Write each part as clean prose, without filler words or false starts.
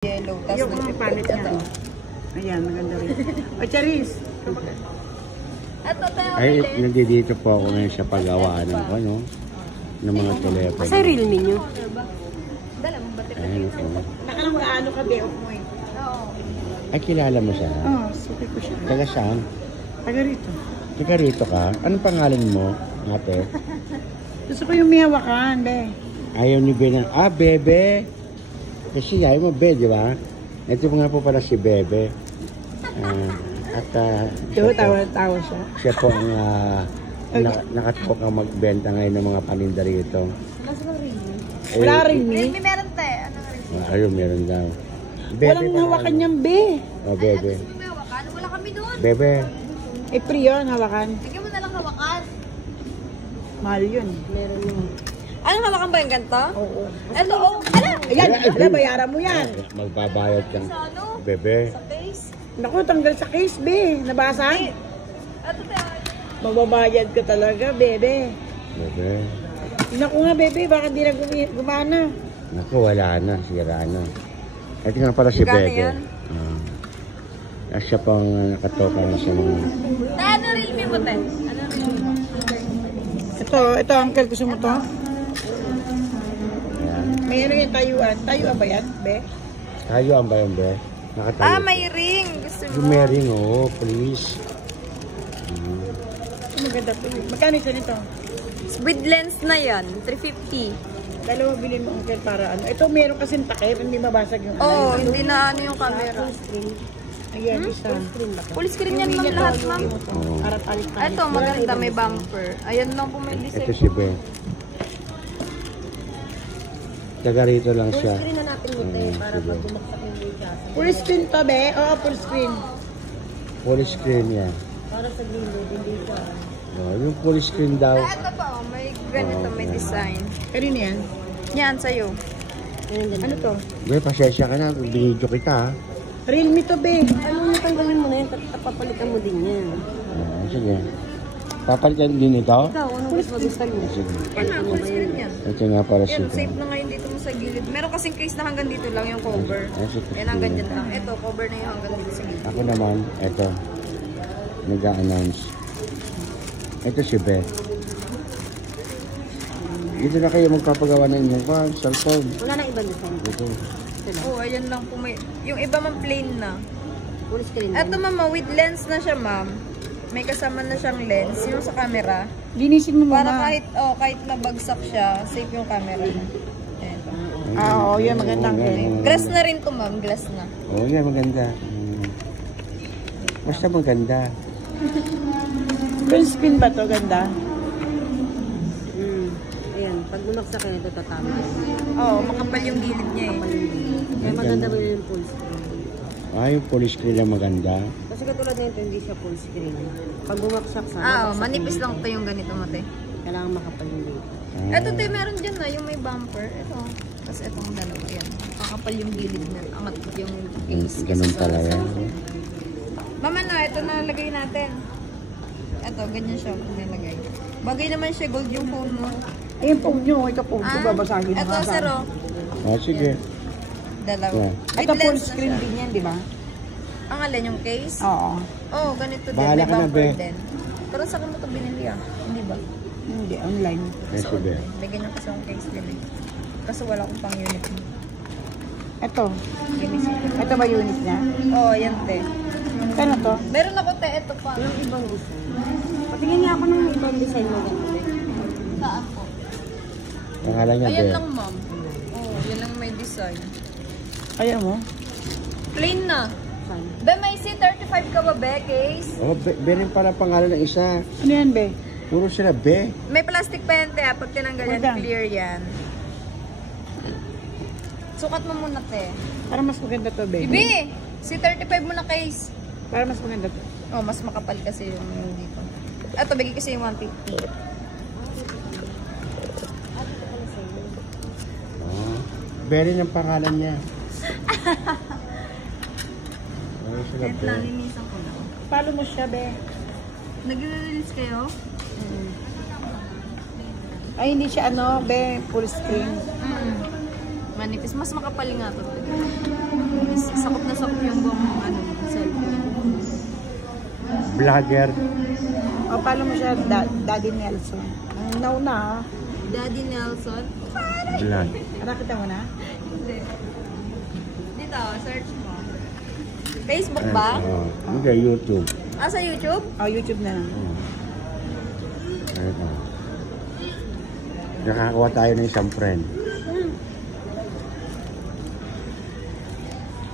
Yellow, tapos yung palit niya. Ayan, maganda rin. O, Charis. Ay, nandito po ako ngayon sa paggawaan ng ano, ng mga telepono. Sa Realme nyo? Ayun po. Nakalang ano ka, Beo mo eh. Ay, kilala mo siya? Oo, suki ko siya. Taga saan? Taga rito. Taga rito ka? Anong pangalan mo, ate? Gusto ko yung may hawakan, Be. Ayaw ni Ben. Bebe. Kasi ayaw mo, Be, di ba? Ito nga po pala si Bebe. Diba, tawa siya. Siya po ang nakatawag ang magbenta ngayon ng mga paninda rito. Wala rin, Realme meron tayo. Ano nga rin? Ayun, meron daw. Walang hawakan niyang, Be. Oh, Bebe. May hawakan? Wala kami doon. Bebe. Eh, free yun, hawakan. Bigyan mo na lang hawakan. Mahal yun. Meron yun. Anong hawakan ba yung ganito? Oo. Ito, oh. Ala! Ayan, bayaran mo yan. Magbabayad kang Sa ano? Bebe. Sa face? Naku, tanggal sa case, Be. Nabasa? Ito tayo. Magbabayad ka talaga, Bebe. Bebe. Naku nga, Bebe, baka di na gumana. Naku, wala na. Sira na. Ito nga pala si Gana Bebe. yan? Siya pang nakatoka sa mga... Ano Realme mo tayo? Ano Realme mo? Ito, uncle, gusto mo to? Ayan. May ano yung tayuan. Tayuan ba yan, Be? Tayo ang bayan, Be? Nakatayo. May ring. Gusto mo? Lumering, oh, please. Maganda po yun. Magkano isa nito? With lens na yan. 350. Dalawa bilhin mo, uncle, para ano. Ito, meron kasing takip, hindi mabasag yung Oo, hindi na ano yung camera. Ayan, isa. Full screen yan ma'am lahat ma'am. Oh. Para talit-talit. Ito, maganda. May bumper. Ayan lang po may design. Ito si Be. Taga rito lang siya. na natin mo para pag bumaksak yung media. Full screen to, Be? Oo, full screen. Full screen yan. Para sa gilid, hindi siya. Oh, yung full screen daw. Ito pa oh, may ganito, may design. Kanino yan? Yan, sa'yo. Ano to? Be, pasensya ka na. Binidyo kita. Realme to, Be. Ano natanggalin mo na yan? Papalitan mo din yan. Sige. Papalitan din ito? Ikaw, ano mas magustuhan mo? Sige. Yan na, full screen yan. Ito nga para Yan, siya. safe na ngayon dito mo sa gilid. Meron kasing case na hanggang dito lang yung cover. Yan, hanggang dyan lang. Ito, cover na yung hanggang dito sa gilid. Ako naman, ito. Nag-a-announce. Ito si Beth. Dito na kayo magpapagawa ng inyong cellphone. Wala na ibang design. Ito. Oh, ayan lang po may... Yung iba man plain na. Full screen. Ano? Ito mama, with lens na siya ma'am. May kasama na siyang lens. Yung sa camera. Linisin mo muna. Para kahit nabagsak siya, safe yung camera niya. Ayan po. Oo, yan, magandang Glass na rin to ma'am, glass na. Oo, yan maganda. Basta maganda. Full screen ba to? Ganda? Ayan, pag bumaksak ka nito, tatama. Oo, Makapal yung gilid niya eh. Kaya maganda ba yung full screen? Yung full screen na maganda. Kasi katulad nito, hindi siya full screen. Pag bumaksak sa... manipis lang ito yung ganito mate. Kailangan makapal yung gilid. Ito te, meron dyan na, yung may bumper. Ito. Tapos itong dalawa, yan. Makapal yung gilid na. Angat yung case. Ganun talaga. Mama na, ito na lagay natin. Ito, ganyan siya nilagay. Bagay naman siya, gold yung phone mo. Eh, yung phone nyo, ito phone ko, babasagin na Ito, zero. Sige. Dalawa. Yeah. With Ito full lens na screen siya. din yan, di ba? Ang alin yung case? Oo. Oh, ganito din. Bahala May ka na, bumper Be. din. Pero saan mo ito binili ah? Hindi ba? Hindi, online. Yes, sige. May ganyan kasi yung case din eh. Kasi wala akong pang unit. Ito. Ginisip ko. Ito ba unit niya? Oh, yan te. Kano to? Meron ako te, ito pa. Yung ibang design. Patingin nga ako ng ibang design mo ganito. Saan po? Pangalan niya, Ayan Be. lang ma'am. Oh, yan lang may design. Ayaw mo? Plain na. Be, may C35 ka ba, be, case? Oh, Be rin pala pangalan ng isa. Ano yan, Be? Puro sila Be. May plastic pa yan, te. Pag tinanggal yan, Maganda. clear yan. Sukat mo muna, te. Para mas maganda to, Be. Bibi! C35 mo na case. Para mas maganda to. Oh, mas makapal kasi yung dito. Ito, bigay kasi yung 150. Be rin ang pangalan niya. Ano sila, Kahit Be? nalinisan ko lang. Follow mo siya, Be. Nag-release kayo? Ay, hindi siya ano, Be, full screen. Manipis. Mas makapal nga to. Mas sakop na sakop yung buong cellphone. Vlogger. O, paano mo siya, Daddy Nelson? Ang nauna, ha? Daddy Nelson. Vlog. Nakita mo na? Hindi. Dito, search mo. Facebook ba? Hindi, YouTube. Sa YouTube? O, YouTube na lang. Ito. Nakakakuha tayo ng isang friend.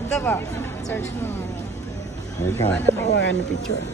Ito ba? Search mo. Ito. O, ano picture?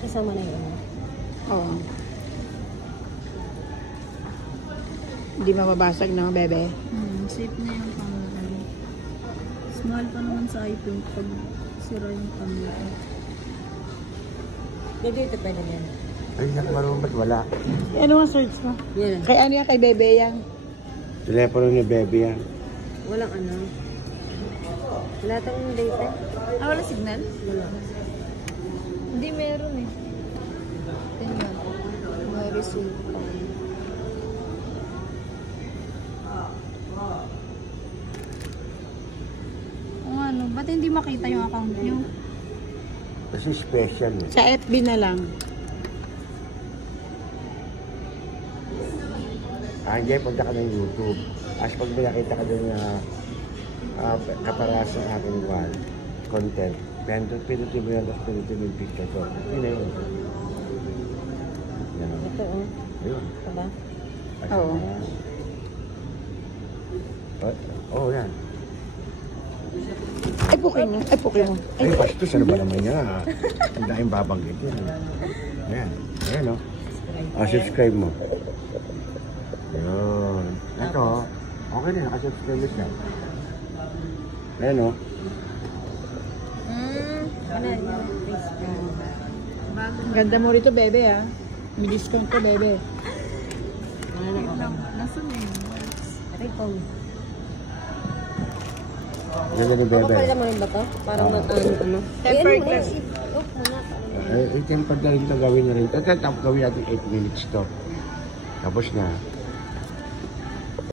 Kasama na yun. Oo. Hindi mababasag na, bebe. Safe na yung camera. Small pa naman sa iPhone pag sira yung camera. Dito pwede yan. Ay, nakmarunong ba't wala? Ano ang search mo? Yan. Kay ano yan? Kay bebe yan? Telepono ni Bebe yan. Walang ano. Wala tayong data. Wala signal? Wala. Hindi meron eh. Tingnan. May result. Kung ano, ba't hindi makita yung account nyo? Kasi special. Sa FB na lang. Hindi, punta ka ng YouTube. As pag may nakita ka doon na kaparas ng aking content, pinutin mo yan, tapos pinutin mo yung picture ko. Yun na yun. Yan. Ito oh. Ayun. Ito ba? Oo. Oo, yan. Ay, pukin mo. Ay, pukin mo. Ay, pastos, ano ba naman yan? Ang daing babanggit yun. Ayan. Ayan, o. Subscribe mo. Ayun. Ito, okay din, nakasubscribe siya. Ayan, o. Ano yun? Bago Ang ganda mo rito, bebe, ha? May discount ko, bebe. Ano na ako? Nasaan na yun? Ripong. Ganda ni Bebe. Papapalitan mo rin ba to? Parang ano? Tempered glass. Off muna. Ay, tempered na rin ito, gawin na rin. Ito, gawin natin 8 minutes to. Tapos na.